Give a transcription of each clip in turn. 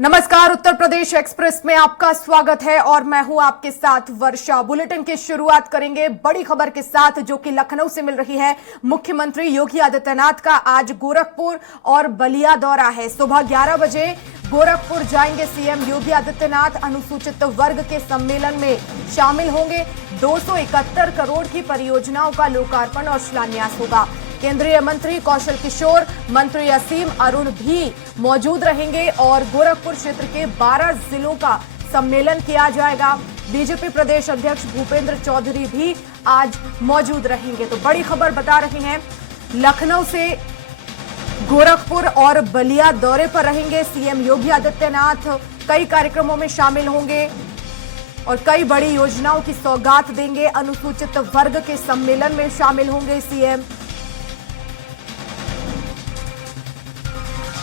नमस्कार, उत्तर प्रदेश एक्सप्रेस में आपका स्वागत है और मैं हूं आपके साथ वर्षा। बुलेटिन की शुरुआत करेंगे बड़ी खबर के साथ जो कि लखनऊ से मिल रही है। मुख्यमंत्री योगी आदित्यनाथ का आज गोरखपुर और बलिया दौरा है। सुबह 11 बजे गोरखपुर जाएंगे सीएम योगी आदित्यनाथ। अनुसूचित वर्ग के सम्मेलन में शामिल होंगे। 271 करोड़ की परियोजनाओं का लोकार्पण और शिलान्यास होगा। केंद्रीय मंत्री कौशल किशोर, मंत्री असीम अरुण भी मौजूद रहेंगे और गोरखपुर क्षेत्र के 12 जिलों का सम्मेलन किया जाएगा। बीजेपी प्रदेश अध्यक्ष भूपेंद्र चौधरी भी आज मौजूद रहेंगे। तो बड़ी खबर बता रहे हैं, लखनऊ से गोरखपुर और बलिया दौरे पर रहेंगे सीएम योगी आदित्यनाथ। कई कार्यक्रमों में शामिल होंगे और कई बड़ी योजनाओं की सौगात देंगे। अनुसूचित वर्ग के सम्मेलन में शामिल होंगे सीएम।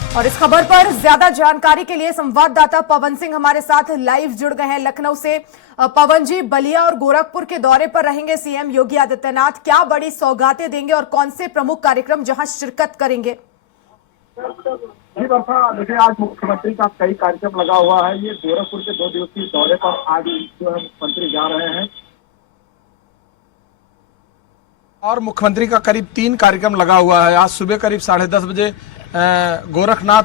और इस खबर पर ज्यादा जानकारी के लिए संवाददाता पवन सिंह हमारे साथ लाइव जुड़ गए हैं लखनऊ से। पवन जी, बलिया और गोरखपुर के दौरे पर रहेंगे सीएम योगी आदित्यनाथ। क्या बड़ी सौगातें देंगे और कौन से प्रमुख कार्यक्रम जहां शिरकत करेंगे? जी वर्षा, देखिए आज मुख्यमंत्री का कई कार्यक्रम लगा हुआ है। ये गोरखपुर के 2 दिवसीय दौरे पर आज जो है मुख्यमंत्री जा रहे हैं और मुख्यमंत्री का करीब 3 कार्यक्रम लगा हुआ है। आज सुबह करीब 10:30 बजे गोरखनाथ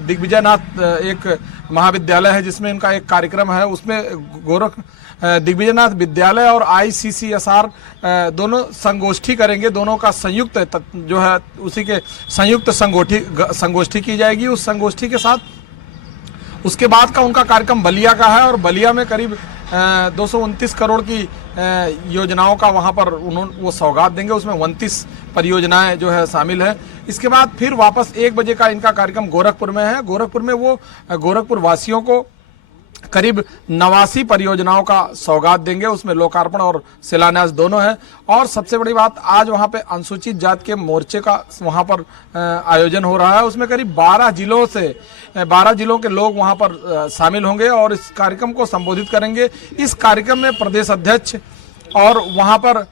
दिग्विजयनाथ एक महाविद्यालय है जिसमें इनका एक कार्यक्रम है। उसमें गोरख दिग्विजयनाथ विद्यालय और ICCSR दोनों संगोष्ठी करेंगे। दोनों का संयुक्त जो है उसी के संयुक्त संगोष्ठी की जाएगी। उस संगोष्ठी के साथ उसके बाद का उनका कार्यक्रम बलिया का है और बलिया में करीब 229 करोड़ की योजनाओं का वहां पर वो सौगात देंगे। उसमें 29 परियोजनाएं जो है शामिल है। इसके बाद फिर वापस 1 बजे का इनका कार्यक्रम गोरखपुर में है। गोरखपुर में वो गोरखपुर वासियों को करीब 89 परियोजनाओं का सौगात देंगे। उसमें लोकार्पण और शिलान्यास दोनों है। और सबसे बड़ी बात, आज वहां पे अनुसूचित जाति के मोर्चे का वहां पर आयोजन हो रहा है। उसमें करीब 12 जिलों के लोग वहां पर शामिल होंगे और इस कार्यक्रम को संबोधित करेंगे। इस कार्यक्रम में प्रदेश अध्यक्ष और वहां पर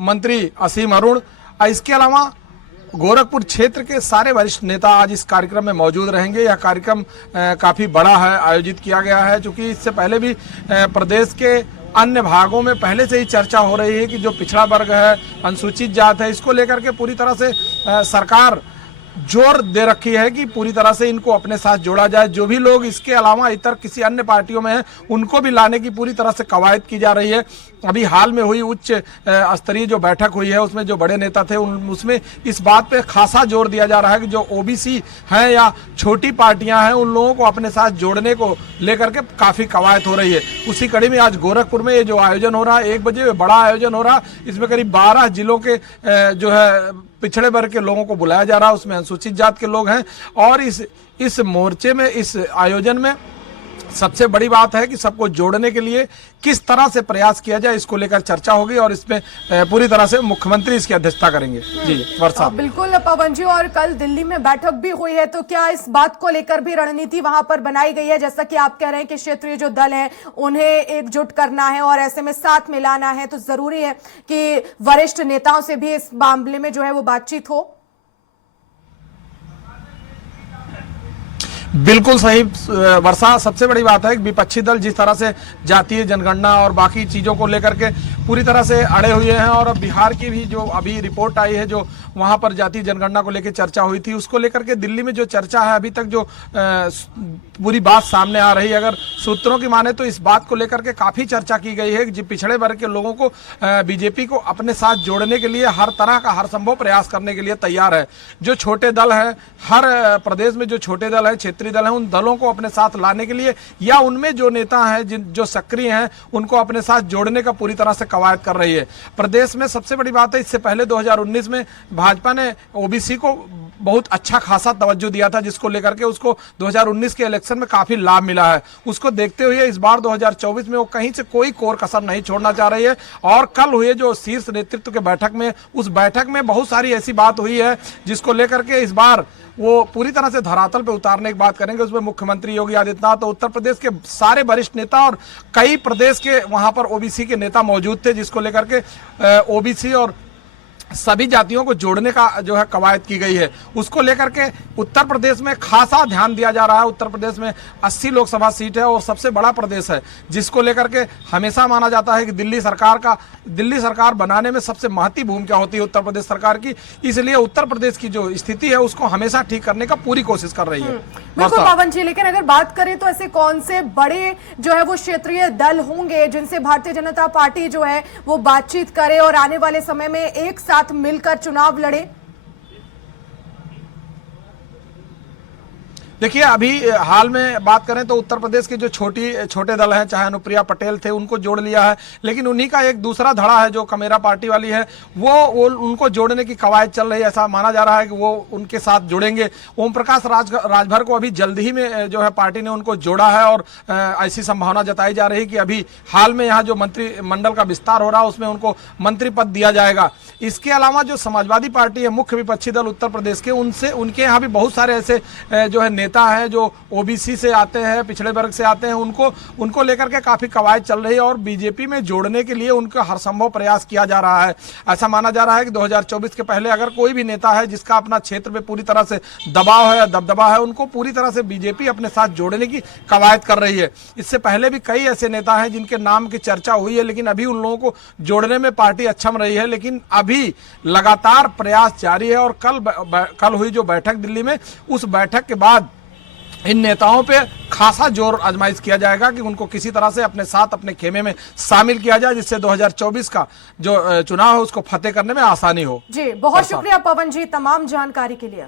मंत्री असीम अरुण, इसके अलावा गोरखपुर क्षेत्र के सारे वरिष्ठ नेता आज इस कार्यक्रम में मौजूद रहेंगे। यह कार्यक्रम काफी बड़ा है, आयोजित किया गया है, क्योंकि इससे पहले भी प्रदेश के अन्य भागों में पहले से ही चर्चा हो रही है कि जो पिछड़ा वर्ग है, अनुसूचित जात है, इसको लेकर के पूरी तरह से सरकार जोर दे रखी है कि पूरी तरह से इनको अपने साथ जोड़ा जाए। जो भी लोग इसके अलावा इतर किसी अन्य पार्टियों में हैं उनको भी लाने की पूरी तरह से कवायद की जा रही है। अभी हाल में हुई उच्च स्तरीय जो बैठक हुई है उसमें जो बड़े नेता थे उसमें इस बात पे खासा जोर दिया जा रहा है कि जो OBC हैं या छोटी पार्टियां हैं उन लोगों को अपने साथ जोड़ने को लेकर के काफी कवायद हो रही है। उसी कड़ी में आज गोरखपुर में ये जो आयोजन हो रहा है 1 बजे बड़ा आयोजन हो रहा है। इसमें करीब 12 जिलों के जो है पिछड़े वर्ग के लोगों को बुलाया जा रहा है। उसमें अनुसूचित जाति के लोग हैं और इस मोर्चे में, इस आयोजन में सबसे बड़ी बात है कि सबको जोड़ने के लिए किस तरह से प्रयास किया जाए, इसको लेकर चर्चा होगी और इसमें पूरी तरह से मुख्यमंत्री इसकी अध्यक्षता करेंगे। जी वर्षा। बिल्कुल पवन जी, और कल दिल्ली में बैठक भी हुई है, तो क्या इस बात को लेकर भी रणनीति वहां पर बनाई गई है? जैसा कि आप कह रहे हैं कि क्षेत्रीय जो दल है उन्हें एकजुट करना है और ऐसे में साथ मिलाना है, तो जरूरी है कि वरिष्ठ नेताओं से भी इस मामले में जो है वो बातचीत हो। बिल्कुल सही वर्षा, सबसे बड़ी बात है कि विपक्षी दल जिस तरह से जातीय जनगणना और बाकी चीजों को लेकर के पूरी तरह से अड़े हुए हैं और बिहार की भी जो अभी रिपोर्ट आई है, जो वहां पर जातीय जनगणना को लेकर चर्चा हुई थी, उसको लेकर के दिल्ली में जो चर्चा है अभी तक जो पूरी बात सामने आ रही है, अगर सूत्रों की माने तो इस बात को लेकर के काफी चर्चा की गई है कि पिछड़े वर्ग के लोगों को बीजेपी को अपने साथ जोड़ने के लिए हर तरह का हर संभव प्रयास करने के लिए तैयार है। जो छोटे दल है, हर प्रदेश में जो छोटे दल है, क्षेत्रीय दल है, उन दलों को अपने साथ लाने के लिए या उनमें जो नेता हैं जो सक्रिय हैं उनको अपने साथ जोड़ने का पूरी तरह से कवायद कर रही है। प्रदेश में सबसे बड़ी बात है, इससे पहले 2019 में भाजपा ने OBC को बहुत अच्छा खासा तवज्जो दिया था, जिसको लेकर के उसको 2019 के इलेक्शन में काफी लाभ मिला है। उसको देखते हुए इस बार 2024 में वो कहीं से कोई कोर कसर नहीं छोड़ना चाह रही है। और कल हुए जो शीर्ष नेतृत्व के बैठक में, उस बैठक में बहुत सारी ऐसी बात हुई है जिसको लेकर के इस बार वो पूरी तरह से धरातल पे उतारने की बात करेंगे। उसमें मुख्यमंत्री योगी आदित्यनाथ, तो उत्तर प्रदेश के सारे वरिष्ठ नेता और कई प्रदेश के वहां पर OBC के नेता मौजूद थे, जिसको लेकर के OBC और सभी जातियों को जोड़ने का जो है कवायद की गई है, उसको लेकर के उत्तर प्रदेश में खासा ध्यान दिया जा रहा है। उत्तर प्रदेश में 80 लोकसभा सीट है और सबसे बड़ा प्रदेश है, जिसको लेकर के हमेशा माना जाता है कि दिल्ली सरकार बनाने में सबसे महत्वपूर्ण भूमिका होती है उत्तर प्रदेश सरकार की। इसलिए उत्तर प्रदेश की जो स्थिति है उसको हमेशा ठीक करने का पूरी कोशिश कर रही है। बिल्कुल पवन जी, लेकिन अगर बात करें तो ऐसे कौन से बड़े जो है वो क्षेत्रीय दल होंगे जिनसे भारतीय जनता पार्टी जो है वो बातचीत करे और आने वाले समय में एक साथ मिलकर चुनाव लड़े? देखिए, अभी हाल में बात करें तो उत्तर प्रदेश के जो छोटे दल हैं, चाहे अनुप्रिया पटेल थे, उनको जोड़ लिया है, लेकिन उन्हीं का एक दूसरा धड़ा है जो कमेरा पार्टी वाली है, वो उनको जोड़ने की कवायद चल रही है। ऐसा माना जा रहा है कि वो उनके साथ जुड़ेंगे। ओम प्रकाश राजभर को अभी जल्द ही में जो है पार्टी ने उनको जोड़ा है और ऐसी संभावना जताई जा रही है कि अभी हाल में यहाँ जो मंत्रिमंडल का विस्तार हो रहा है उसमें उनको मंत्री पद दिया जाएगा। इसके अलावा जो समाजवादी पार्टी है, मुख्य विपक्षी दल उत्तर प्रदेश के, उनके यहाँ भी बहुत सारे ऐसे जो है नेता हैं जो ओबीसी से आते हैं, पिछड़े वर्ग से आते हैं, उनको लेकर के काफी कवायद चल रही है और बीजेपी में जोड़ने के लिए उनका हर संभव प्रयास किया जा रहा है। ऐसा माना जा रहा है कि 2024 के पहले अगर कोई भी नेता है जिसका अपना क्षेत्र पे पूरी तरह से दबाव है या दबदबा है, उनको पूरी तरह से बीजेपी अपने साथ जोड़ने की कवायद कर रही है। इससे पहले भी कई ऐसे नेता हैं जिनके नाम की चर्चा हुई है, लेकिन अभी उन लोगों को जोड़ने में पार्टी अक्षम रही है। लेकिन अभी लगातार प्रयास जारी है और कल हुई जो बैठक दिल्ली में, उस बैठक के बाद इन नेताओं पे खासा जोर आजमाइश किया जाएगा कि उनको किसी तरह से अपने साथ अपने खेमे में शामिल किया जाए, जिससे 2024 का जो चुनाव है उसको फतेह करने में आसानी हो। जी, बहुत शुक्रिया पवन जी तमाम जानकारी के लिए।